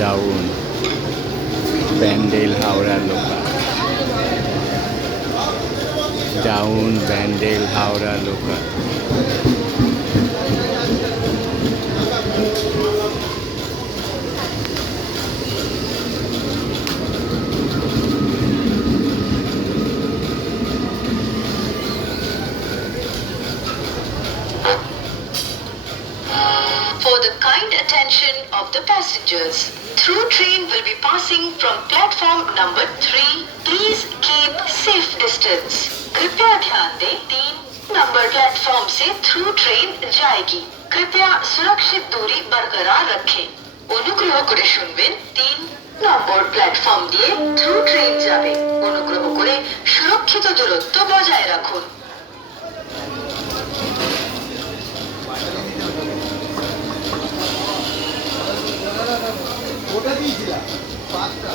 Down Bandel Howrah local, down Bandel Howrah local. For the kind attention of the passengers, through train will be passing from platform number 3. Please keep safe distance. कृपया ध्यान दें 3 number platform से through train जाएगी। कृपया सुरक्षित दूरी बरकरार रखें। অনুগ্রহ করে শুনবেন 3 নম্বর প্ল্যাটফর্ম দিয়ে থ্রু ট্রেন যাবে। অনুগ্রহ করে সুরক্ষিত দূরত্ব বজায় রাখুন। ওটা দিয়েছিলাম 5টা।